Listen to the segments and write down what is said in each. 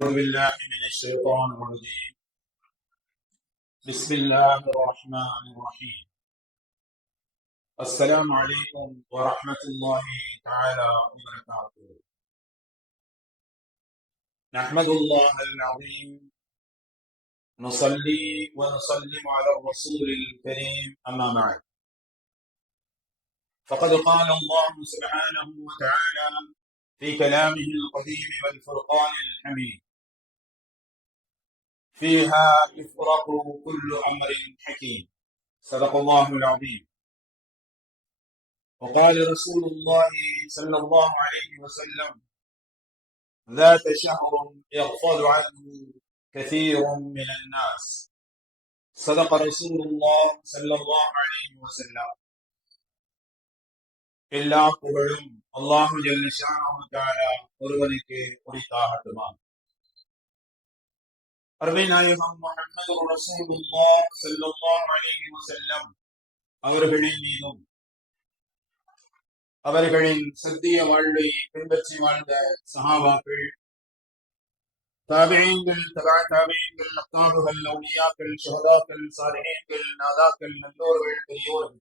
أعوذ بالله من الشيطان الرجيم. بسم الله الرحمن الرحيم. السلام عليكم ورحمة الله تعالى وبركاته. نحمد الله العظيم، نصلي ونسلم على الرسول الكريم، أما بعد. فقد قال الله سبحانه وتعالى في كلامه القديم والفرقان الحميد: فيها يفرق كل أمر حكيم. صدق الله العظيم. وقال رسول الله صلى الله عليه وسلم: ذات شهر يغفل عنه كثير من الناس. صدق رسول الله صلى الله عليه وسلم. எல்லா புகழும் அல்லாஹு ஜல்ல ஷானஹு தஆலா ஒருவனுக்கு உரித்தாகட்டுமா. அருமை நாயகம் முஹம்மது ரசூலுல்லாஹ் ஸல்லல்லாஹு அலைஹி வஸல்லம் அவர்களின் மீதும் அவர்களின் சத்திய வாழ்வை பின்பற்றி வாழ்ந்த சஹாபாக்கள், தாபிஈன்கள், தபா தாபிஈன்கள், அக்தாபுகள், அவுலியாக்கள், ஷுஹதாக்கள், சாலிஹீன்கள், நாதாக்கள், நல்லோர்கள், பெரியோர்கள்,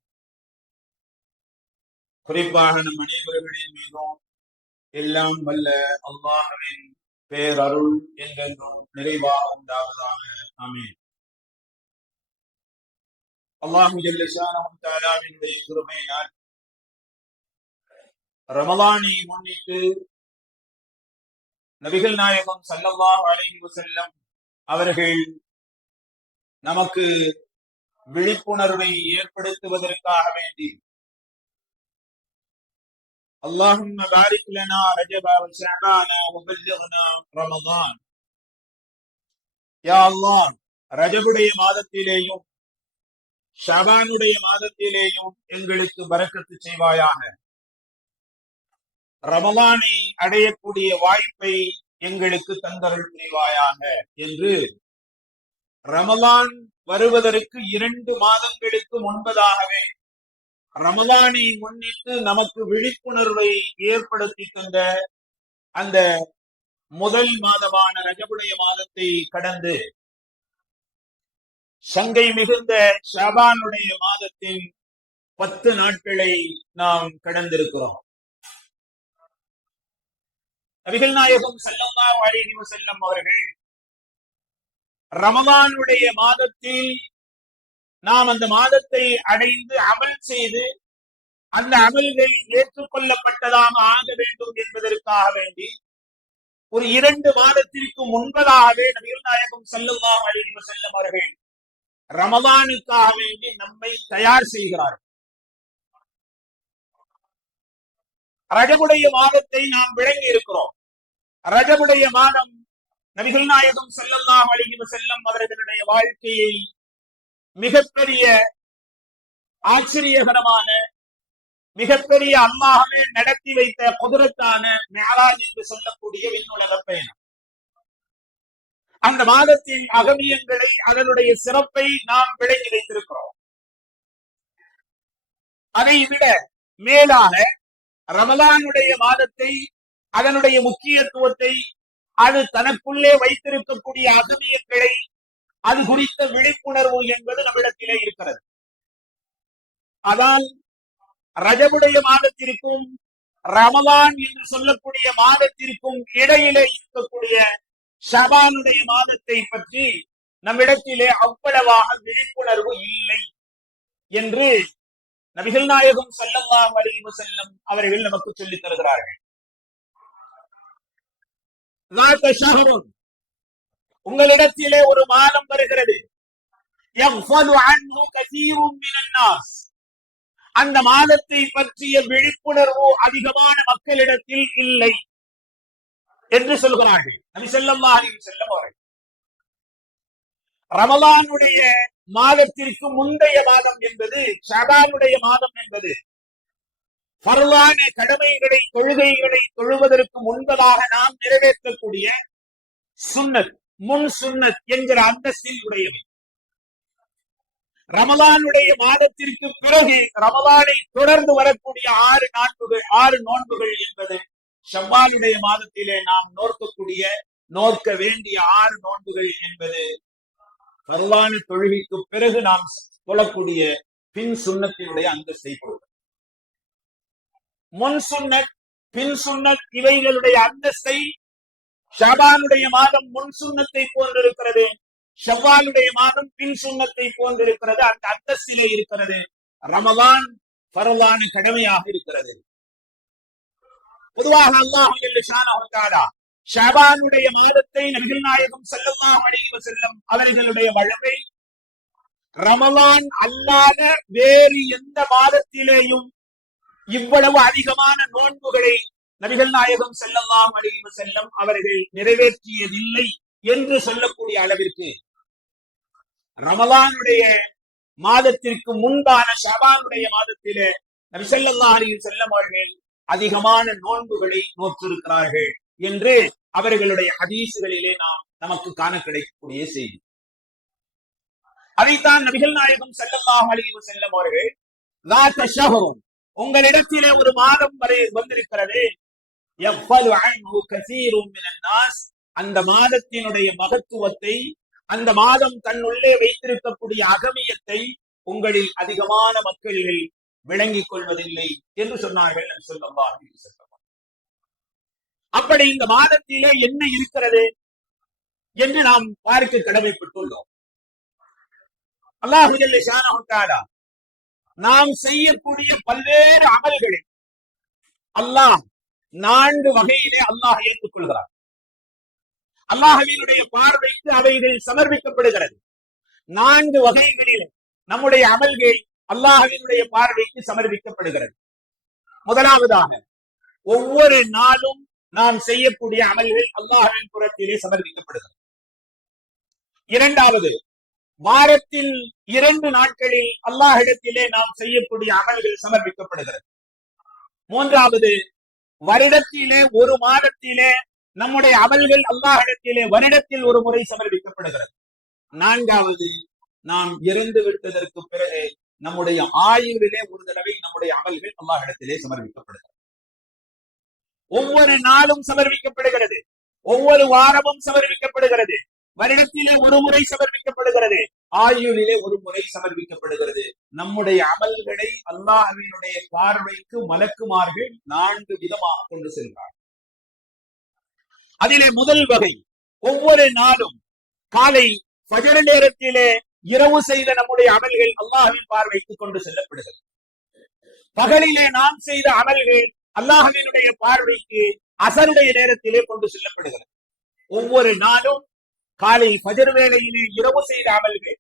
குறிப்பாக நம் அனைவர்களின் மீதும் எல்லாம் வல்ல அல்லாஹ்வின் பேரருள் என்றென்றும் நிறைவாக உண்டாவதாக. ஆமீன். அல்லாஹு ஜல்ல ஷானஹு தஆலாவினுடைய கிருபையினால் ரமலானை முன்னிட்டு நபிகள் நாயகம் ஸல்லல்லாஹு அலைஹி வஸல்லம் அவர்கள் நமக்கு விழிப்புணர்வை ஏற்படுத்துவதற்காக வேண்டி அல்லாஹும்ம பாரிக் லனா ரஜப வ ஷஅபான வ பல்லிக்னா ரமதான், யா அல்லாஹ், ரஜபுடைய மாதத்திலேயும் ஷஅபானுடைய மாதத்திலேயும் எங்களுக்கு பரக்கத்து செய்வாயாக. ரமலானை அடையக்கூடிய வாய்ப்பை எங்களுக்கு தந்தருள் புரிவாயாக என்று ரமலான் வருவதற்கு 2 மாதங்களுக்கு முன்பதாகவே ரமலானை முன்னிட்டு நமக்கு விழிப்புணர்வை ஏற்படுத்தி தந்த அந்த முதல் மாதமான ரஜபுடைய மாதத்தை கடந்து சங்கை மிகுந்த ஷாபானுடைய மாதத்தின் 10 நாட்களை நாம் கடந்திருக்கிறோம். நபிகள் நாயகம் ஸல்லல்லாஹு அலைஹி வஸல்லம் அவர்கள் ரமலானுடைய மாதத்தில் நாம் அந்த மாதத்தை அடைந்து அமல் செய்து அந்த அமல்கள் ஏற்றுக்கொள்ளப்பட்டதாக ஆக வேண்டும் என்பதற்காக வேண்டி ஒரு 2 மாதத்திற்கு முன்பதாகவே நபிகள் நாயகம் ஸல்லல்லாஹு அலைஹி வஸல்லம் அவர்கள் ரமலானுக்காக வேண்டி நம்மை தயார் செய்கிறார்கள். ரஜபுடைய மாதத்தை நாம் விளங்கி இருக்கிறோம். ரஜபுடைய மாதம் நபிகள் நாயகம் ஸல்லல்லாஹு அலைஹி வஸல்லம் அவர்களுடைய வாழ்க்கையை மிகப்பெரிய ஆச்சரியகரமான, மிகப்பெரிய அல்லாஹ்வே நடத்தி வைத்த குதிரத்தான மிஅராஜ் என்று சொல்லக்கூடிய விண்ணுலக பயணம். அந்த மாதத்தின் அகமியங்களை, அதனுடைய சிறப்பை நாம் விளங்கி வைத்திருக்கிறோம். அதை விட மேலாக ரமலானுடைய மாதத்தை, அதனுடைய முக்கியத்துவத்தை, அது தனக்குள்ளே வைத்திருக்கக்கூடிய அகமியங்களை, அது குறித்த விழிப்புணர்வு என்பது நம்மிடத்திலே இருக்கிறது. அதான் ரஜபுடைய மாதத்திற்கும் ரமலான் என்று சொல்லக்கூடிய மாதத்திற்கும் இடையிலே இருக்கக்கூடிய ஷபானுடைய மாதத்தை பற்றி நம்மிடத்திலே அவ்வளவாக விழிப்புணர்வு இல்லை என்று நபிகள் நாயகம் ஸல்லல்லாஹு அலைஹி வஸல்லம் அவர்கள் நமக்கு சொல்லித் தருகிறார்கள். உங்களிடத்திலே ஒரு மாதம் வருகிறது, அந்த மாதத்தை பற்றிய விழிப்புணர்வு அதிகமான மக்களிடத்தில் இல்லை என்று சொல்கிறார்கள் நபி ஸல்லல்லாஹு அலைஹி வஸல்லம் அவர்கள். ரமலானுடைய மாதத்திற்கு முந்தைய மாதம் என்பது, ஷஅபானுடைய மாதம் என்பது ஃபர்லான கடமைகளை, தொழுகைகளை தொழுவதற்கு முன்பதாக நாம் நிறைவேற்றக்கூடிய சுன்னத், முன் சுன்னத் என்கிற அந்தஸ்தில் உடையவை. ரமலானுடைய மாதத்திற்கு பிறகு ரமலானை தொடர்ந்து வரக்கூடிய 6 நோன்புகள் என்பது ஷவ்வாலுடைய மாதத்திலே நாம் நோக்கக்கூடிய நோக்க வேண்டிய 6 நோன்புகள் என்பது பரவான தொழுகைக்கு பிறகு நாம் தொழக்கூடிய பின் சுன்னத்தினுடைய அந்தஸ்தை பொறுத்து. முன் சுன்னத் பின் சுன்னத் இவைகளுடைய அந்தஸ்தை ஷாபானுடைய மாதம் முன் சுன்னத்தை போன்றிருக்கிறது, ஷவ்வாலுடைய மாதம் பின் சுன்னத்தை போன்றிருக்கிறது. அந்த அந்தஸ்திலே இருக்கிறது. ரமலான் பரவான கடமையாக இருக்கிறது. பொதுவாக அல்லாஹ் ஜல்ல ஷானஹு தஆலா ஷாபானுடைய மாதத்தை நபிகள் நாயகம் ஸல்லல்லாஹு அலைஹி வஸல்லம் அவர்களுடைய வழமை ரமலான் அல்லாத வேறு எந்த மாதத்திலேயும் இவ்வளவு அதிகமான நோன்புகளை நபிகள் நாயகம் ஸல்லல்லாஹு அலைஹி வஸல்லம் அவர்கள் நிறைவேற்றியதில்லை என்று சொல்லக்கூடிய அளவிற்கு ரமலானுடைய மாதத்திற்கு முன்பான ஷாபானுடைய மாதத்திலே நபி ஸல்லல்லாஹு அலைஹி வஸல்லம் அவர்கள் அதிகமான நோன்புகளை நோற்றிருக்கிறார்கள் என்று அவர்களுடைய ஹதீசுகளிலே நமக்கு காண கிடைக்கக்கூடிய செய்தி. அதைத்தான் நபிகள் நாயகம் ஸல்லல்லாஹு அலைஹி வஸல்லம் அவர்கள் ذات شهر உங்களிடத்திலே ஒரு மாதம் வரை வந்திருக்கிறது, يغفل عنه كثير من الناس அந்த மாதத்தினுடைய மகத்துவத்தை, அந்த மாதம் தன்னுள்ளே வைத்திருக்கக்கூடிய அகமியத்தை உங்களில் அதிகமான மக்கள்கள் விளங்கிக் கொள்வதில்லை என்று சொன்னார்கள் நபி ஸல்லல்லாஹு அலைஹி வஸல்லம். அப்படி இந்த மாதத்திலே என்ன இருக்கிறது என்று நாம் பார்க்க கடமைப்பட்டுள்ளோம். அல்லாஹு ஜல்ல ஷானஹு தஆலா நாம் செய்யக்கூடிய பல்வேறு அமல்களை அல்லாஹ் 4 வகையிலே அல்லாஹ் ஏற்றுக்கொள்கிறார். அல்லாஹ்வினுடைய பார்வைக்கு அவைகள் சமர்ப்பிக்கப்படுகிறது. 4 வகைகளில் நம்முடைய அமல்கள் அல்லாஹ்வினுடைய பார்வைக்கு சமர்ப்பிக்கப்படுகிறது. முதலாவதாக, ஒவ்வொரு நாளும் நாம் செய்யக்கூடிய அமல்கள் அல்லாஹ்வின் புறத்திலே சமர்ப்பிக்கப்படுகிறது. இரண்டாவது, வாரத்தில் 2 நாட்களில் அல்லாஹ்விடத்திலே நாம் செய்யக்கூடிய அமல்கள் சமர்ப்பிக்கப்படுகிறது. மூன்றாவது, வருடத்திலே ஒரு மாதத்திலே நம்முடைய அமல்கள் அல்லாஹ்விடத்திலே வருடத்தில் ஒரு முறை சமர்ப்பிக்கப்படுகிறது. நான்காவது, நாம் இறந்து விட்டதற்கு பிறகு நம்முடைய ஆயுளிலே ஒரு தடவை நம்முடைய அமல்கள் அல்லாஹ்விடத்திலே சமர்ப்பிக்கப்படுகிறது. ஒவ்வொரு நாளும் சமர்ப்பிக்கப்படுகிறது, ஒவ்வொரு வாரமும் சமர்ப்பிக்கப்படுகிறது, வருடத்திலே ஒரு முறை சமர்ப்பிக்கப்படுகிறது, ஆயுளிலே ஒரு முறை சமர்ப்பிக்கப்படுகிறது. நம்முடைய அமல்களை அல்லாஹ்வினுடைய பார்வைக்கு மலக்குமார்கள் 4 விதமாக கொண்டு செல்கிறார். அதிலே முதல் வகை, ஒவ்வொரு நாளும் காலை ஃபஜர் நேரத்திலே இரவு செய்த நம்முடைய அமல்கள் அல்லாஹ்வின் பார்வைக்கு கொண்டு செல்லப்படுகிறது. பகலிலே நாம் செய்த அமல்கள் அல்லாஹ்வினுடைய பார்வைக்கு அசருடைய நேரத்திலே கொண்டு செல்லப்படுகிறது. ஒவ்வொரு நாளும் காலை ஃபஜர் வேளையிலே இரவு செய்த அமல்கள்,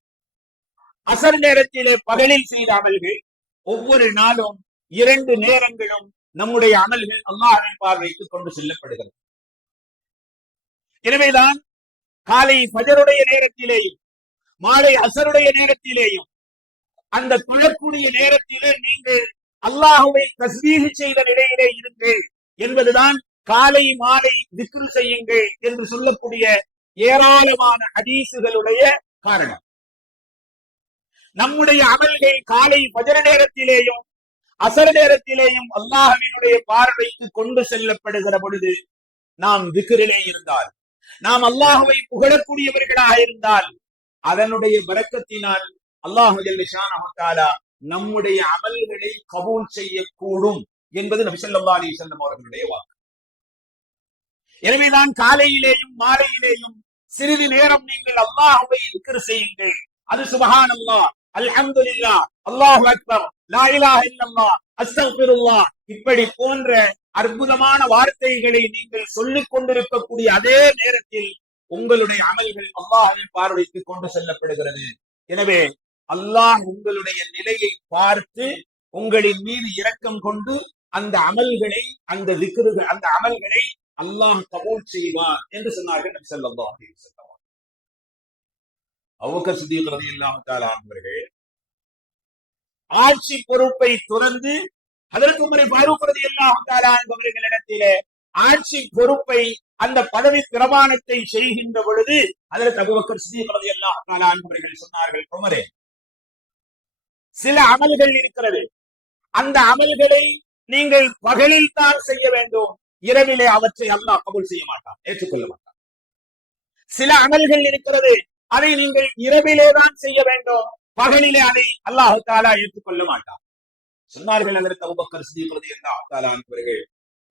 அசர் நேரத்திலே பகலில் செய்த அமல்கள், ஒவ்வொரு நாளும் 2 நேரங்களும் நம்முடைய அமல்கள் அல்லாஹ்வின் பார்வைக்கு கொண்டு செல்லப்படுகிறது. எனவேதான் காலை ஃபஜருடைய நேரத்திலேயும் மாலை அசருடைய நேரத்திலேயும் அந்த தொழக்கூடிய நேரத்திலே நீங்கள் அல்லாஹ்வை தஸ்பீஹ் செய்த நிலையிலே இருங்கள் என்பதுதான் காலை மாலை திக்ர் செய்யுங்கள் என்று சொல்லக்கூடிய ஏராளமான ஹதீசுகளுடைய காரணம். நம்முடைய அமல்கள் காலை ஃபஜர் நேரத்திலேயும் அசர் நேரத்திலேயும் அல்லாஹ்வினுடைய பார்வைக்கு கொண்டு செல்லப்படுகிற பொழுது நாம் திக்ரிலே இருந்தால், நாம் அல்லாஹ்வை புகழக்கூடியவர்களாக இருந்தால், அதனுடைய பரக்கத்தினால் அல்லாஹ் ஜல்ல ஷானஹு தஆலா நம்முடைய அமல்களை கபூல் செய்யக்கூடும் என்பது நபி ஸல்லல்லாஹு அலைஹி வஸல்லம் அவர்களுடைய வாக்கு. எனவேதான் காலையிலேயும் மாலையிலேயும் சிறிது நேரம் நீங்கள் அல்லாஹ்வை திக்ர் செய்யுங்கள். அது சுப்ஹானல்லாஹ், அல்ஹம்துலில்லாஹ், அல்லாஹு அக்பர், லா இலாஹ இல்லல்லாஹ், அஸ்தக்ஃபிருல்லாஹ், இப்படி போன்ற அற்புதமான வார்த்தைகளை நீங்கள் சொல்லிக் கொண்டிருக்கக்கூடிய அதே நேரத்தில் உங்களுடைய அமல்கள் அல்லாஹ்வின் பார்வைக்கு கொண்டு செல்லப்படுகிறது. எனவே அல்லாஹ் உங்களுடைய நிலையை பார்த்து உங்களின் மீது இரக்கம் கொண்டு அந்த அமல்களை, அந்த திக்ருகள், அந்த அமல்களை அல்லாஹ் கபூல் செய்வார் என்று சொன்னார்கள் நபி ஸல்லல்லாஹு அலைஹி வஸல்லம். அபூபக்கர் சித்தீக் ரலியல்லாஹு தஆலா அவர்கள் ஆட்சி பொறுப்பை துறந்து ஹஜ்ரத் உமர் ஃபாரூக் ரலியல்லாஹு தஆலா அவர்களிடத்திலே ஆட்சி பொறுப்பை, அந்த பதவி பிரமாணத்தை செய்கின்ற பொழுது ஹஜ்ரத் அபூபக்கர் சித்தீக் ரலியல்லாஹு தஆலா அவர்கள் சொன்னார்கள், உமரே, சில அமல்கள் இருக்கிறது, அந்த அமல்களை நீங்கள் பகலில் தான் செய்ய வேண்டும், இரவிலே அவற்றை அல்லாஹ் கபூல் செய்ய மாட்டான், ஏற்றுக்கொள்ள மாட்டான். சில அமல்கள் இருக்கிறது, அதை நீங்கள் இரவிலே தான் செய்ய வேண்டும், பகலிலே அதை அல்லாஹ் தஆலா ஏற்றுக்கொள்ள மாட்டார். சொன்னார்கள் அதற்கு அபூபக்கர் சித்திக் ரலியல்லாஹு தஆலா அவர்கள்,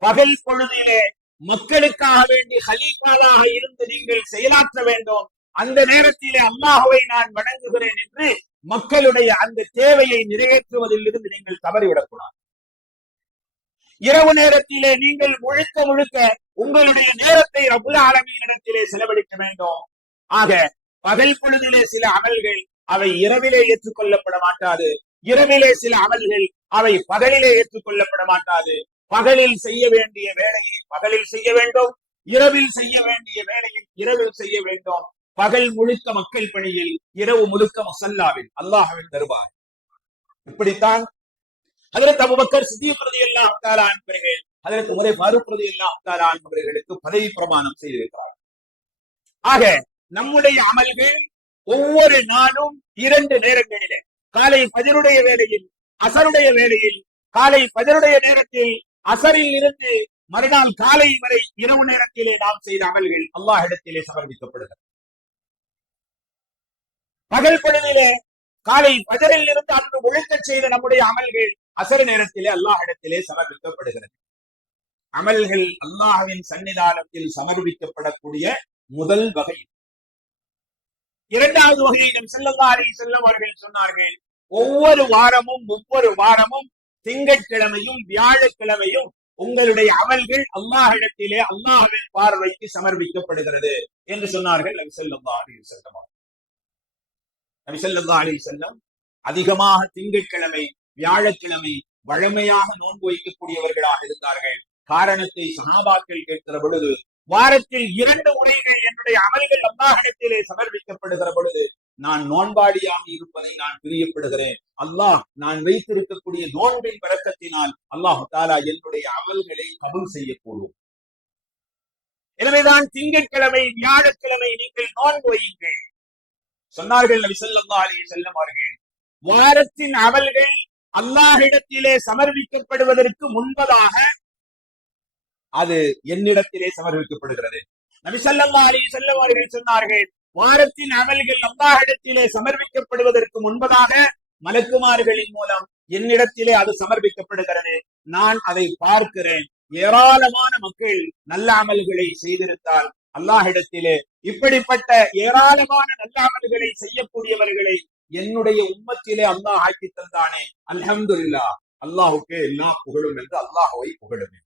பகல் பொழுதிலே மக்களுக்காக வேண்டி ஹலீஃபாவாக இருந்து நீங்கள் செயலாற்ற வேண்டும், அந்த நேரத்திலே அல்லாஹ்வை நான் வணங்குகிறேன் என்று மக்களுடைய அந்த தேவையை நிறைவேற்றுவதில் இருந்து நீங்கள் தவறிவிடக்கூடாது. இரவு நேரத்திலே நீங்கள் முழுக்க முழுக்க உங்களுடைய நேரத்தை ரப்புல் ஆலமீனிடத்திலே செலவழிக்க வேண்டும். ஆக பகல் பொழுதிலே சில அமல்கள் அவை இரவிலே ஏற்றுக்கொள்ளப்பட மாட்டாது, இரவிலே சில அமல்கள் அவை பகலிலே ஏற்றுக்கொள்ளப்பட மாட்டாது. பகலில் செய்ய வேண்டிய வேலையை பகலில் செய்ய வேண்டும், இரவில் செய்ய வேண்டிய வேலையை இரவில் செய்ய வேண்டும். பகல் முழுக்க மக்கள் பணியில், இரவு முழுக்க முஸல்லாவில் அல்லாஹ்வின் தர்பார். இப்படித்தான் ஹஜ்ரத் அபூபக்கர் சித்திக் ரலியல்லாஹு தஆலா அவர்கள் ஹஜ்ரத் உமர் ஃபாரூக் ரலியல்லாஹு தஆலா அவர்களுக்கு பதவி பிரமாணம் செய்திருக்கிறார். ஆக நம்முடைய அமல்கள் ஒவ்வொரு நாளும் 2 நேரங்களிலே, காலை ஃபஜ்ருடைய வேளையில், அஸருடைய வேளையில், காலை ஃபஜ்ருடைய நேரத்தில் அஸரில் இருந்து மறுநாள் காலை வரை இரவு நேரத்திலே நாம் செய்த அமல்கள் அல்லாஹ்விடத்திலே சமர்ப்பிக்கப்படுகிறது. பகல் பொழுதிலே காலை ஃபஜ்ரில் இருந்து அன்று முழுக்க செய்த நம்முடைய அமல்கள் அஸர் நேரத்திலே அல்லாஹ்விடத்திலே சமர்ப்பிக்கப்படுகிறது. அமல்கள் அல்லாஹ்வின் சன்னிதானத்தில் சமர்ப்பிக்கப்படக்கூடிய முதல் வகை. இரண்டாவது வகையை நபி ஸல்லல்லாஹு அலைஹி வஸல்லம் அவர்கள் சொன்னார்கள், ஒவ்வொரு வாரமும் திங்கட்கிழமையும் வியாழக்கிழமையும் உங்களுடைய அமல்கள் அல்லாஹ்விடத்திலே அல்லாஹ்வின் பார்வைக்கு சமர்ப்பிக்கப்படுகிறது என்று சொன்னார்கள் நபி ஸல்லல்லாஹு அலைஹி வஸல்லம். நபி ஸல்லல்லாஹு அலைஹி வஸல்லம் அதிகமாக திங்கட்கிழமை வியாழக்கிழமை வழமையாக நோன்பு வைக்கக்கூடியவர்களாக இருந்தார்கள். காரணத்தை சஹாபாக்கள் கேட்கிற பொழுது, வாரத்தில் 2 முறைகள் என்னுடைய அமல்கள் அல்லாஹ்விடத்திலே சமர்ப்பிக்கப்படுகிற பொழுது நான் நோன்பாடியாக இருப்பதை நான் பிரியப்படுகிறேன். அல்லாஹ் நான் வைத்திருக்கக்கூடிய நோன்பின் பரக்கத்தினால் அல்லாஹ் தஆலா என்னுடைய அமல்களை கபூல் செய்யக்கூடும். எனவேதான் திங்கட்கிழமை வியாழக்கிழமை நீங்கள் நோன்பு வையுங்கள் சொன்னார்கள் நபி ஸல்லல்லாஹு அலைஹி வஸல்லம் அவர்கள். வாரத்தின் அமல்கள் அல்லாஹ்விடத்திலே சமர்ப்பிக்கப்படுவதற்கு முன்பதாக அது என்னிடத்திலே சமர்ப்பிக்கப்படுகிறது. நபி ஸல்லல்லாஹு அலைஹி வஸல்லம் அவர்கள் சொன்னார்கள், வாரத்தின் அமல்கள் அல்லாஹ்விடத்திலே சமர்ப்பிக்கப்படுவதற்கு முன்பதாக மலக்குமார்களின் மூலம் என்னிடத்திலே அது சமர்ப்பிக்கப்படுகிறது. நான் அதை பார்க்கிறேன். ஏராளமான மக்கள் நல்ல அமல்களை செய்திருந்தால் அல்லாஹ்விடத்திலே இப்படிப்பட்ட ஏராளமான நல்ல அமல்களை செய்யக்கூடியவர்களை என்னுடைய உம்மத்திலே அல்லாஹ் ஆக்கி தந்தானே, அல்ஹம்துலில்லாஹ், அல்லாஹ்வுக்கே எல்லா புகழும் என்று அல்லாஹ்வை புகழுமே.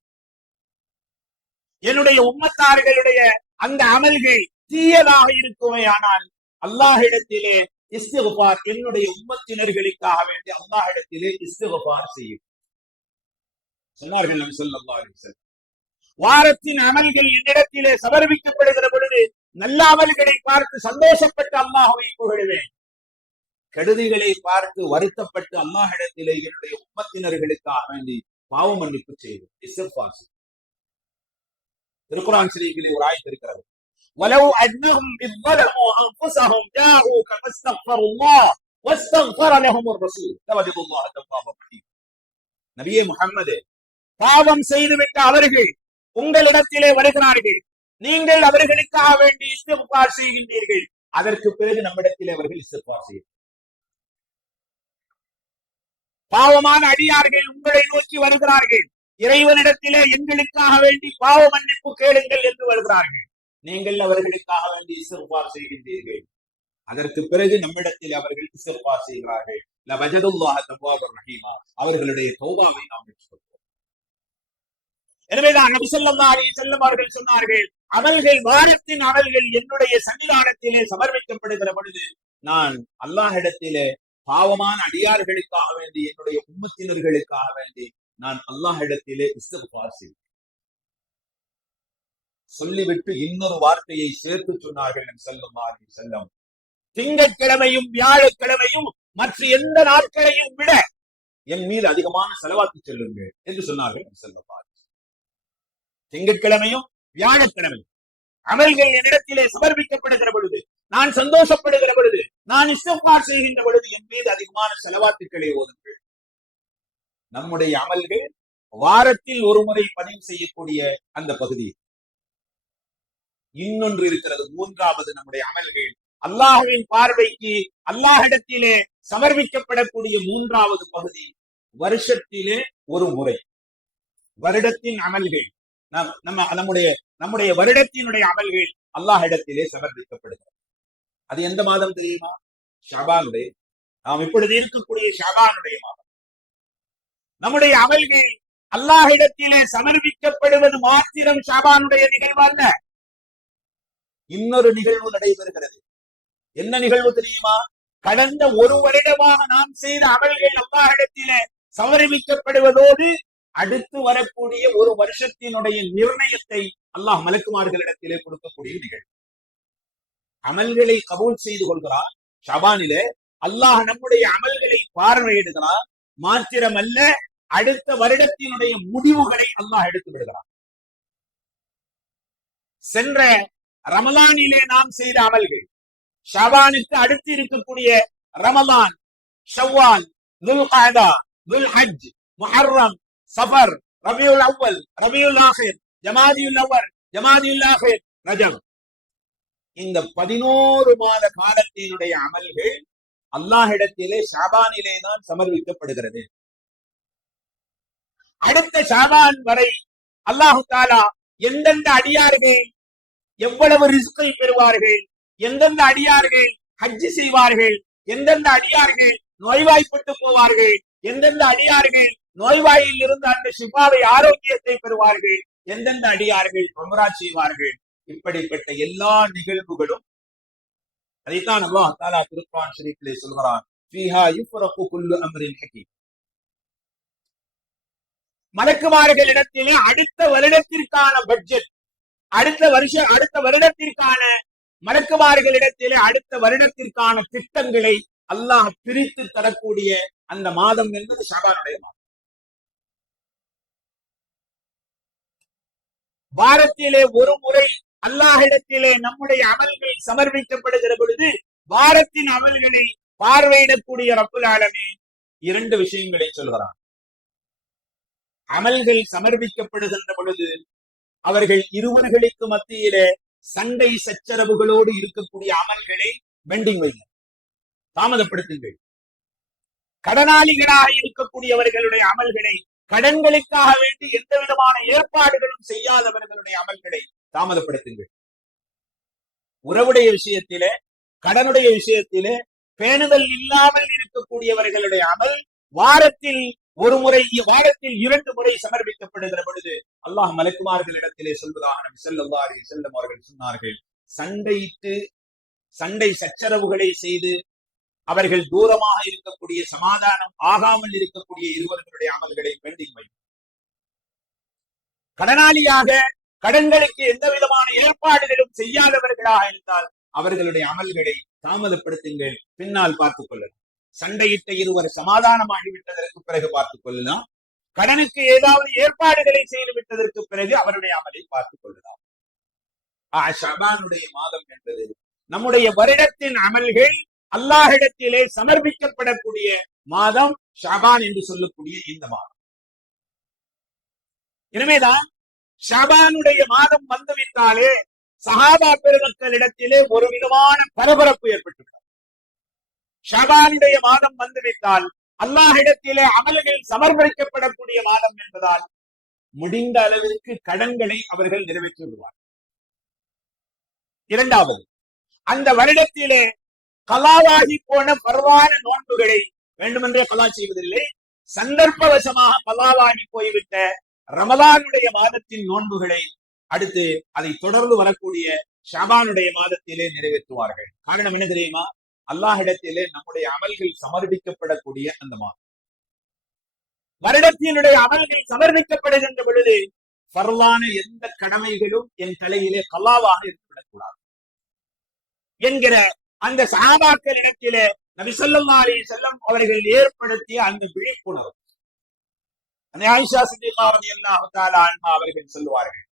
என்னுடைய உம்மத்தார்களுடைய அந்த அமல்கள் தீயதாக இருக்குமே, ஆனால் அல்லாஹ்விடத்திலே இஸ்திக்ஃபார், என்னுடைய உம்மத்தினர்களுக்காக வேண்டி அல்லாஹ்விடத்திலே இஸ்திக்ஃபார் செய்யும் சொன்னார்கள் நபி ஸல்லல்லாஹு அலைஹி வஸல்லம். வாரத்தின் அமல்கள் என்னிடத்திலே சமர்ப்பிக்கப்படுகிற பொழுது நல்ல அமல்களை பார்த்து சந்தோஷப்பட்டு அல்லாஹ்வை புகழுவேன். கெடுதிகளை பார்த்து வருத்தப்பட்டு அல்லாஹ்விடத்திலே என்னுடைய உம்மத்தினர்களுக்காக வேண்டி பாவ மன்னிப்பு செய்வோம், இஸ்திக்ஃபார் செய்வோம். திருக்குர்ஆன் ஷரீஃபிலே ஒரு ஆயத் இருக்கிறது, வலவ் அன்னஹும் இஸ்ஸலமு அன்ஃபுஸஹும் ஜாஊக ஃபஸ்தக்ஃபருல்லாஹ் வஸ்தக்ஃபர லஹுமுர் ரசூல் லவஜதுல்லாஹ தவ்வாபர் ரஹீம். நபியே முஹம்மதே, பாவம் செய்துவிட்ட அவர்கள் உங்களிடத்திலே வருகிறார்கள், நீங்கள் அவர்களுக்காக வேண்டி இஸ்திக்ஃபார் செய்கின்றீர்கள், அதற்கு பிறகு நம்மிடத்திலே அவர்கள் இஸ்திக்ஃபார் செய்யும். பாவமான அடியார்கள் உங்களை நோக்கி வருகிறார்கள், இறைவனிடத்திலே எங்களுக்காக வேண்டி பாவ மன்னிப்பு கேளுங்கள் என்று வருகிறார்கள், நீங்கள் அவர்களுக்காக வேண்டி இஸ்திக்ஃபார் செய்கின்றீர்கள், அதற்கு பிறகு நம்மிடத்தில் அவர்கள் இஸ்திக்ஃபார் செய்கிறார்கள். லவஜதுல்லாஹ தவ்வாபர் ரஹீமா, அவர்களுடைய தௌபாவை நாம் பெற்றுக்கொள்வோம். எனவேதான் நபி ஸல்லல்லாஹு அலைஹி வஸல்லம் அவர்கள் சொன்னார்கள், அமல்கள், வாரத்தின் அமல்கள் என்னுடைய சன்னிதானத்திலே சமர்ப்பிக்கப்படுகிற பொழுது நான் அல்லாஹ்விடத்திலே பாவமான அடியார்களுக்காக வேண்டி, என்னுடைய உம்மத்தினர்களுக்காக வேண்டி நான் அல்லாஹ்விடத்திலே இஸ்திக்ஃபார் செய்வேன். சொல்லிவிட்டு இன்னொரு வார்த்தையை சேர்த்து சொன்னார்கள் நபி ஸல்லல்லாஹு அலைஹி வஸல்லம், திங்கட்கிழமையும் வியாழக்கிழமையும் மற்ற எந்த நாட்களையும் விட என் மீது அதிகமான ஸலவாத்து சொல்லுங்கள் என்று சொன்னார்கள் நபி ஸல்லல்லாஹு அலைஹி வஸல்லம். திங்கட்கிழமையும் வியாழக்கிழமையும் அமல்கள் என்னிடத்திலே சமர்ப்பிக்கப்படுகிற பொழுது, நான் சந்தோஷப்படுகிற பொழுது, நான் இஸ்திக்ஃபார் செய்கின்ற பொழுது என் மீது அதிகமான ஸலவாத்துக்களை ஓதுங்கள். நம்முடைய அமல்கள் வாரத்தில் ஒரு முறை பதிவு செய்யக்கூடிய அந்த பகுதி, இன்னொன்று இருக்கிறது, மூன்றாவது நம்முடைய அமல்கள் அல்லாஹ்வின் பார்வைக்கு அல்லாஹ்விடத்திலே சமர்ப்பிக்கப்படக்கூடிய மூன்றாவது பகுதி வருஷத்திலே ஒரு முறை. வருடத்தின் அமல்கள் நம்முடைய வருடத்தினுடைய அமல்கள் அல்லாஹ்விடத்திலே சமர்ப்பிக்கப்படுகிறது. அது எந்த மாதம் தெரியுமா? ஷாபானுடைய, நாம் இப்பொழுது இருக்கக்கூடிய ஷாபானுடைய மாதம். நம்முடைய அமல்கள் அல்லாஹ்விடத்திலே சமர்ப்பிக்கப்படுவது மாத்திரம் ஷாபானுடைய நிகழ்வு அல்ல. இன்னொரு நிகழ்வு நடைபெறுகிறது. என்ன நிகழ்வு தெரியுமா? கடந்த ஒரு வருடமாக நாம் செய்த அமல்கள் அல்லாஹ்விடத்திலே சமர்ப்பிக்கப்படுவதோடு அடுத்து வரக்கூடிய ஒரு வருஷத்தினுடைய நிர்ணயத்தை அல்லாஹ் மலக்குமார்களிடத்திலே கொடுக்கக்கூடிய நிகழ்வு. அமல்களை கபூல் செய்து கொள்கிறார் ஷாபானிலே. அல்லாஹ் நம்முடைய அமல்களை பார்வையிடுகிறார். மாத்திரமல்ல, அடுத்த வருடத்தினுடைய முடிவுகளை அல்லாஹ் எடுத்து விடுகிறார். சென்ற ரமலானிலே நாம் செய்த அமல்கள் ஷாபானுக்கு அடுத்து இருக்கக்கூடிய ரமலான், ஷவ்வால், துல்காதா, துல்ஹஜ், முஹர்ரம், சஃபர், ரபியுல் அவ்வல், ரபியுல் ஆகிர், ஜமாதியுல் அவ்வல், ஜமாதியுல் ஆகிர், ரஜப், இந்த 11 மாத காலத்தினுடைய அமல்கள் அல்லாஹ்விடத்திலே ஷாபானிலே தான் சமர்ப்பிக்கப்படுகிறது. அடுத்த ஷாபான் வரை அல்லாஹு தாலா எந்தெந்த அடியார்கள் எவ்வளவு ரிஸ்கை பெறுவார்கள், எந்தெந்த அடியார்கள் ஹஜ் செய்வார்கள், எந்தெந்த அடியார்கள் நோய்வாய்ப்பட்டு போவார்கள், எந்தெந்த அடியார்கள் நோய்வாயில் இருந்து அந்த ஷிஃபாவை ஆரோக்கியத்தை பெறுவார்கள், எந்தெந்த அடியார்கள் உம்ரா செய்வார்கள், இப்படிப்பட்ட எல்லா நிகழ்வுகளும் அதைத்தான் அல்லாஹ் தஆலா திருக்குர்ஆன் ஷரீஃபிலே சொல்கிறான், ஃபீஹா யுஃப்ரகு குல்லு அம்ரின் ஹகீம். மலக்குமார்களிடத்திலே அடுத்த வருடத்திற்கான பட்ஜெட், அடுத்த வருடத்திற்கான மலக்குமார்களிடத்திலே அடுத்த வருடத்திற்கான திட்டங்களை அல்லாஹ் பிரித்து தரக்கூடிய அந்த மாதம் என்பது ஷாபானுடைய மாதம். வாரத்திலே ஒரு முறை அல்லாஹ்விடத்திலே நம்முடைய அமல்கள் சமர்ப்பிக்கப்படுகிற பொழுது வாரத்தின் அமல்களை பார்வையிடக்கூடிய ரப்புல் ஆலமீன் 2 விஷயங்களை சொல்கிறான். அமல்கள் சமர்ப்பிக்கப்படுகின்ற பொழுது அவர்கள் இருவர்களுக்கு மத்தியிலே சண்டை சச்சரவுகளோடு இருக்கக்கூடிய அமல்களை பெண்டிங் வைங்க, தாமதப்படுத்துங்கள். கடனாளிகளாக இருக்கக்கூடியவர்களுடைய அமல்களை, கடன்களுக்காக வேண்டி எந்த விதமான ஏற்பாடுகளும் செய்யாதவர்களுடைய அமல்களை தாமதப்படுத்துங்கள். உறவுடைய விஷயத்திலே, கடனுடைய விஷயத்திலே பேணுதல் இல்லாமல் இருக்கக்கூடியவர்களுடைய அமல் வாரத்தில் ஒரு முறை, வாரத்தில் 2 முறை சமர்ப்பிக்கப்படுகிற பொழுது அல்லாஹ் மலக்குமார்களிடத்திலே சொல்வதாக நபி ஸல்லல்லாஹு அலைஹி வஸல்லம் அவர்கள் சொன்னார்கள், சண்டை சச்சரவுகளை செய்து அவர்கள் தூரமாக இருக்கக்கூடிய, சமாதானம் ஆகாமல் இருக்கக்கூடிய இருவர்களுடைய அமல்களை பெண்டிங் வைக்கும். கடனாளியாக கடன்களுக்கு எந்த விதமான ஏற்பாடுகளும் செய்யாதவர்களாக இருந்தால் அவர்களுடைய அமல்களை தாமதப்படுத்துங்கள், பின்னால் பார்த்துக் கொள்ளலாம். சண்டையிட்ட இருவர் சமாதானமாகிவிட்டதற்கு பிறகு பார்த்துக் கொள்ளலாம். கடனுக்கு ஏதாவது ஏற்பாடுகளை செய்து விட்டதற்கு பிறகு அவருடைய அமலை பார்த்துக் கொள்ளலாம். ஷஅபானுடைய மாதம் என்பது நம்முடைய வருடத்தின் அமல்கள் அல்லாஹ்விடத்திலே சமர்ப்பிக்கப்படக்கூடிய மாதம் ஷஅபான் என்று சொல்லக்கூடிய இந்த மாதம். எனவேதான் ஷஅபானுடைய மாதம் வந்துவிட்டாலே சஹாபா பெருமக்களிடத்திலே ஒரு விதமான பரபரப்பு ஏற்பட்டுள்ளது. ஷஅபானுடைய மாதம் வந்துவிட்டால் அல்லாஹ்விடத்திலே அமல்கள் சமர்ப்பிக்கப்படக்கூடிய மாதம் என்பதால் முடிந்த அளவிற்கு கடன்களை அவர்கள் நிறைவேற்றி விடுவார். இரண்டாவது, அந்த வருடத்திலே கலாவாகி போன பரவான நோன்புகளை வேண்டுமென்றே கலா செய்வதில்லை, சந்தர்ப்பவசமாக கலாவாகி போய்விட்ட ரமலானுடைய மாதத்தின் நோன்புகளை அடுத்து அதை தொடர்ந்து வரக்கூடிய ஷஅபானுடைய மாதத்திலே நிறைவேற்றுவார்கள். காரணம் என்ன தெரியுமா? அல்லாஹ்விடத்திலே நம்முடைய அமல்கள் சமர்ப்பிக்கப்படக்கூடிய அந்த மாதம். வருடத்தினுடைய அமல்கள் சமர்ப்பிக்கப்படுகின்ற பொழுது ஃபர்லான எந்த கடமைகளும் என் தலையிலே கலாவாக இருக்கக்கூடாது என்கிற அந்த சஹாபாக்களிடத்திலே நபி ஸல்லல்லாஹு அலைஹி வஸல்லம் அவர்கள் ஏற்படுத்திய அந்த விழிப்புணர்வு. ஆயிஷா சித்திகா ரலியல்லாஹு தஆலா அன்ஹா அவர்கள் சொல்லுவார்கள்,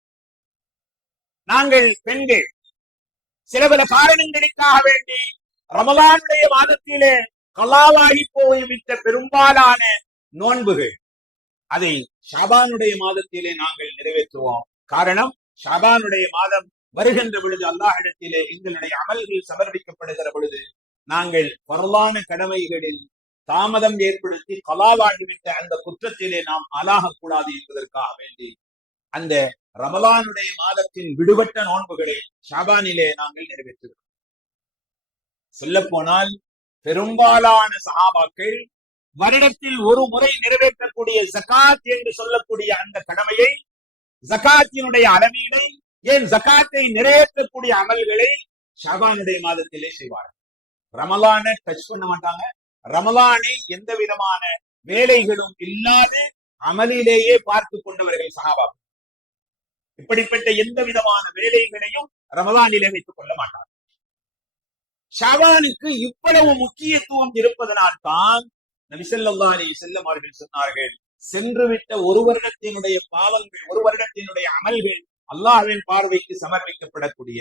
நாங்கள் பெண்கள் சில பல காரணங்களுக்காக வேண்டி ரமலானுடைய மாதத்திலே கலாவாகி போய்விட்ட பெரும்பாலான நோன்புகள் அதை ஷஅபானுடைய மாதத்திலே நாங்கள் நிறைவேற்றுவோம். காரணம், ஷஅபானுடைய மாதம் வருகின்ற பொழுது அல்லாஹ்விடத்திலே எங்களுடைய அமல்கள் சமர்ப்பிக்கப்படுகிற பொழுது நாங்கள் பரலான கடமைகளில் தாமதம் ஏற்படுத்தி கலாவாகிவிட்ட அந்த குற்றத்திலே நாம் ஆளாகக்கூடாது என்பதற்காக வேண்டி அந்த ரமலானுடைய மாதத்தின் விடுபட்ட நோன்புகளை ஷாபானிலே நாங்கள் நிறைவேற்றுகிறோம். சொல்ல போனால் பெரும்பாலான சஹாபாக்கள் வருடத்தில் ஒரு முறை நிறைவேற்றக்கூடிய ஜகாத் என்று சொல்லக்கூடிய அந்த கடமையை, ஜகாத்தினுடைய அளவீடை, ஏன் ஜகாத்தை நிறைவேற்றக்கூடிய அமல்களை ஷாபானுடைய மாதத்திலே செய்வார்கள். ரமலானை டச் பண்ண மாட்டாங்க. ரமலானை எந்த விதமான வேலைகளும் இல்லாத அமலிலேயே பார்த்து கொண்டவர்கள் சஹாபாக்கள். இப்படிப்பட்ட எந்த விதமான வேலைகளையும் ரமலானிலே வைத்துக் கொள்ள மாட்டார். ஷாபானுக்கு இவ்வளவு முக்கியத்துவம் இருப்பதனால் தான் நபி ஸல்லல்லாஹு அலைஹி வஸல்லம் அவர்கள் சொன்னார்கள், சென்றுவிட்ட ஒரு வருடத்தினுடைய பாவங்கள், ஒரு வருடத்தினுடைய அமல்கள் அல்லாஹ்வின் பார்வைக்கு சமர்ப்பிக்கப்படக்கூடிய,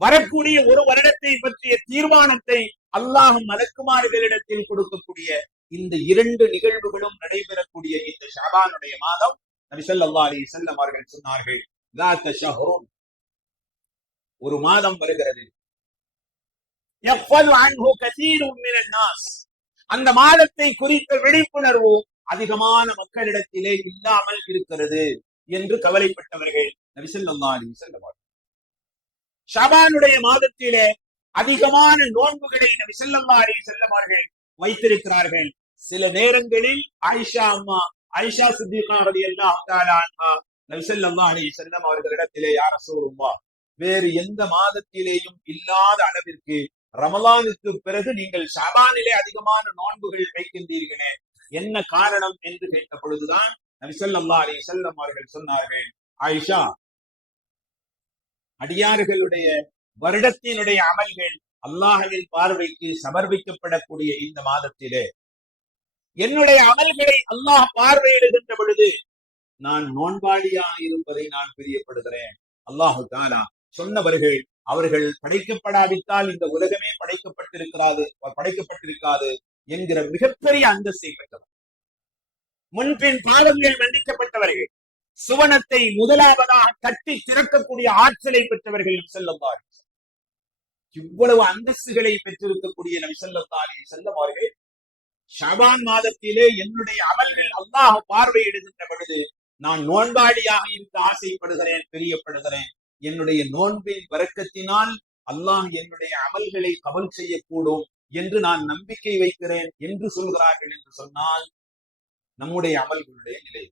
வரக்கூடிய ஒரு வருடத்தை பற்றிய தீர்மானத்தை அல்லாஹ் மலக்குமார்களிடத்தில் கொடுக்கக்கூடிய இந்த இரண்டு நிகழ்வுகளும் நடைபெறக்கூடிய இந்த ஷாபானுடைய மாதம் நபி ஸல்லல்லாஹு அலைஹி வஸல்லம் அவர்கள் சொன்னார்கள், ذات شهر, ஒரு மாதம் வருகிறது, يغفل عنه كثير من الناس, அந்த மாதத்தை குறித்த விழிப்புணர்வு அதிகமான மக்களிடத்திலே இல்லாமல் இருக்கிறது என்று கவலைப்பட்டவர்கள் நபி ஸல்லல்லாஹு அலைஹி வஸல்லம். ஷாபானுடைய மாதத்திலே அதிகமான நோன்புகளை நபி ஸல்லல்லாஹு அலைஹி வஸல்லம் அவர்கள் வைத்திருக்கிறார்கள். சில நேரங்களில் ஆயிஷா சித்திகா ரலியல்லாஹு தஆலா அன்ஹா நபி ஸல்லல்லாஹு அலைஹி வஸல்லம் அவர்களிடத்திலே, யா ரசூலுல்லாஹ், வேறு எந்த மாதத்திலேயும் இல்லாத அளவிற்கு ரமலானுக்கு பிறகு நீங்கள் ஷாபானிலே அதிகமான நோன்புகள் வைக்கின்றீர்களே, என்ன காரணம் என்று கேட்ட பொழுதுதான் நபி ஸல்லல்லாஹு அலைஹி வஸல்லம் அவர்கள் சொன்னார்கள், ஆயிஷா, அடியார்களுடைய வருடத்தினுடைய அமல்கள் அல்லாஹ்வின் பார்வைக்கு சமர்ப்பிக்கப்படக்கூடிய இந்த மாதத்திலே என்னுடைய அமல்களை அல்லாஹ் பார்வையிடுகின்ற பொழுது நான் நோன்பாளியாக இருப்பதை நான் பிரியப்படுகிறேன். அல்லாஹு தஆலா சொன்னவர்கள் அவர்கள் படைக்கப்படாவிட்டால் இந்த உலகமே படைக்கப்பட்டிருக்காது என்கிற மிகப்பெரிய அந்தஸ்தை பெற்றவர், முன்பின் பாவங்கள் மன்னிக்கப்பட்டவர்கள், சுவனத்தை முதலாவதாக கட்டி திறக்கக்கூடிய ஆற்றலை பெற்றவர்கள் நபி ஸல்லல்லாஹு அலைஹி வஸல்லம். இவ்வளவு அந்தஸ்துகளை பெற்றிருக்கக்கூடிய நபி ஸல்லல்லாஹு அலைஹி வஸல்லம் அவர்கள் ஷாபான் மாதத்திலே என்னுடைய அமல்கள் அல்லாஹ் பார்வையிடுகின்ற பொழுது நான் நோன்பாளியாக இருக்க ஆசைப்படுகிறேன், பிரியப்படுகிறேன். என்னுடைய நோன்பின் பரக்கத்தினால் அல்லாஹ் என்னுடைய அமல்களை கபூல் செய்யக்கூடும் என்று நான் நம்பிக்கை வைக்கிறேன் என்று சொல்கிறார்கள் என்று சொன்னால் நம்முடைய அமல்களுடைய நிலை,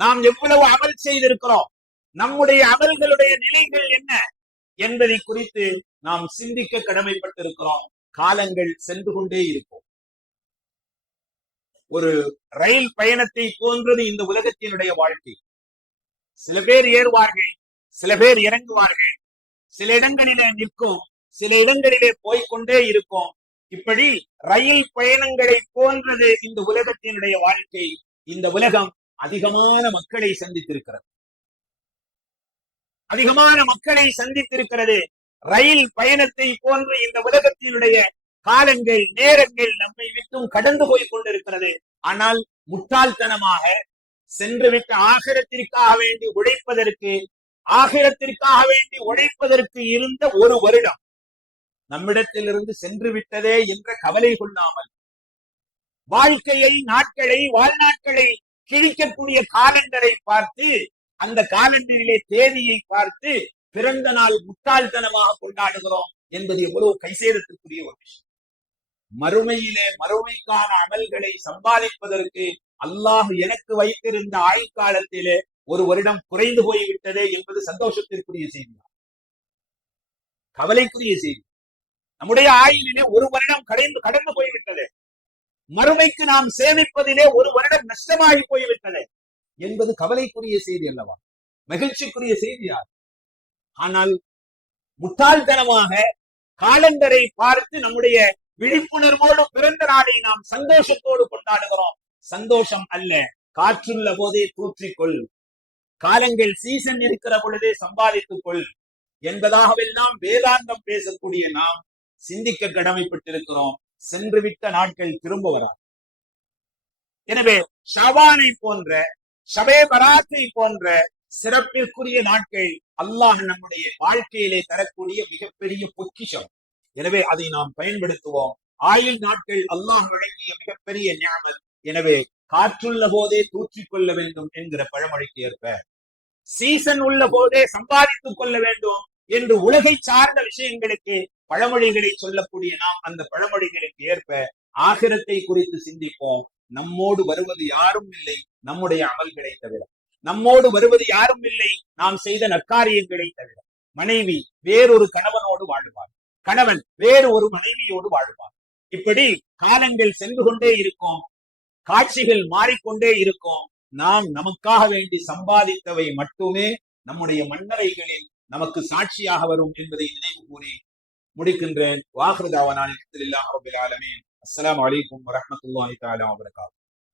நாம் எவ்வளவு அமல் செய்திருக்கிறோம், நம்முடைய அமல்களுடைய நிலைகள் என்ன என்பதை குறித்து நாம் சிந்திக்க கடமைப்பட்டிருக்கிறோம். காலங்கள் சென்று கொண்டே இருக்கும். ஒரு ரயில் பயணத்தை போன்றது இந்த உலகத்தினுடைய வாழ்க்கை. சில பேர் ஏறுவார்கள், சில பேர் இறங்குவார்கள், சில இடங்களிலே நிற்கும், சில இடங்களிலே போய்கொண்டே இருக்கும். இப்படி ரயில் பயணங்களை போன்றது இந்த உலகத்தினுடைய வாழ்க்கை. இந்த உலகம் அதிகமான மக்களை சந்தித்திருக்கிறது, அதிகமான மக்களை சந்தித்திருக்கிறது. ரயில் பயணத்தை போன்று இந்த உலகத்தினுடைய காலங்கள், நேரங்கள் நம்மை விட்டும் கடந்து போய் கொண்டிருக்கிறது. ஆனால் முட்டாள்தனமாக சென்றுவிட்டு ஆகிரத்திற்காக வேண்டி உழைப்பதற்கு இருந்த ஒரு வருடம் நம்மிடத்திலிருந்து சென்று விட்டதே என்ற கவலை கொள்ளாமல், வாழ்க்கையை, நாட்களை, வாழ்நாட்களை கிழிக்கக்கூடிய காலண்டரை பார்த்து, அந்த காலண்டரிலே தேதியை பார்த்து பிறந்த நாள் முட்டாள்தனமாக கொண்டாடுகிறோம் என்பது எவ்வளவு கைசேதத்திற்குரிய ஒரு விஷயம். மறுமைக்கான அமல்களை சம்பாதிப்பதற்கு அல்லாஹ் எனக்கு வைத்திருந்த ஆயுட்காலத்திலே ஒரு வருடம் குறைந்து போய்விட்டதே என்பது சந்தோஷத்திற்குரிய செய்தி, கவலைக்குரிய செய்தி. நம்முடைய ஆயுளிலே ஒரு வருடம் கடந்து போய்விட்டது, மறுமைக்கு நாம் சேமிப்பதிலே ஒரு வருடம் நஷ்டமாகி போய்விட்டது என்பது கவலைக்குரிய செய்தி அல்லவா, மகிழ்ச்சிக்குரிய செய்தியா? ஆனால் முட்டாள்தனமாக காலண்டரை பார்த்து நம்முடைய விழிப்புணர்வோடு பிறந்த நாளை நாம் சந்தோஷத்தோடு கொண்டாடுகிறோம். சந்தோஷம் அல்ல, காற்றுள்ள போதே தூற்றிக்கொள், காலங்கள் சீசன் இருக்கிற பொழுதே சம்பாதித்துக் கொள் என்பதாகவெல்லாம் வேதாந்தம் பேசக்கூடிய நாம் சிந்திக்க கடமைப்பட்டிருக்கிறோம். சென்றுவிட்ட நாட்கள் திரும்ப வராது. எனவே ஷாபானை போன்ற, ஷபே பராத்தை போன்ற சிறப்பிற்குரிய நாட்கள் அல்லாஹ் நம்முடைய வாழ்க்கையிலே தரக்கூடிய மிகப்பெரிய பொக்கிஷம். எனவே அதை நாம் பயன்படுத்துவோம். ஆயுள் நாட்கள் அல்லாஹ் வழங்கிய மிகப்பெரிய ஞாபகம். எனவே காற்றுள்ள போதே தூற்றிக் கொள்ள வேண்டும் என்கிற பழமொழிக்கு ஏற்ப, சீசன் உள்ள போதே சம்பாதித்துக் கொள்ள வேண்டும் என்று உலகை சார்ந்த விஷயங்களுக்கு பழமொழிகளை சொல்லக்கூடிய நாம் அந்த பழமொழிகளுக்கு ஏற்ப ஆகிரத்தை குறித்து சிந்திப்போம். நம்மோடு வருவது யாரும் இல்லை நம்முடைய அமல்களை தவிர. நம்மோடு வருவது யாரும் இல்லை நாம் செய்த நற்காரியங்களை தவிர. மனைவி வேறொரு கணவனோடு வாழுவார், கணவன் வேறு ஒரு மனைவியோடு வாழுவார். இப்படி காலங்கள் சென்று கொண்டே இருக்கும், காட்சிகள் மாறிக்கொண்டே இருக்கும். நாம் நமக்காக வேண்டி சம்பாதித்தவை மட்டுமே நம்முடைய மன்னரைகளில் நமக்கு சாட்சியாக வரும் என்பதை நினைவு கூறி முடிக்கின்றேன். வாஹ்ரு தாவானா அல்ஹம்துலில்லாஹி ரப்பில் ஆலமீன். அஸ்ஸலாமு அலைக்கும் வரஹ்மத்துல்லாஹி தஆலா வபரகாத்துஹு.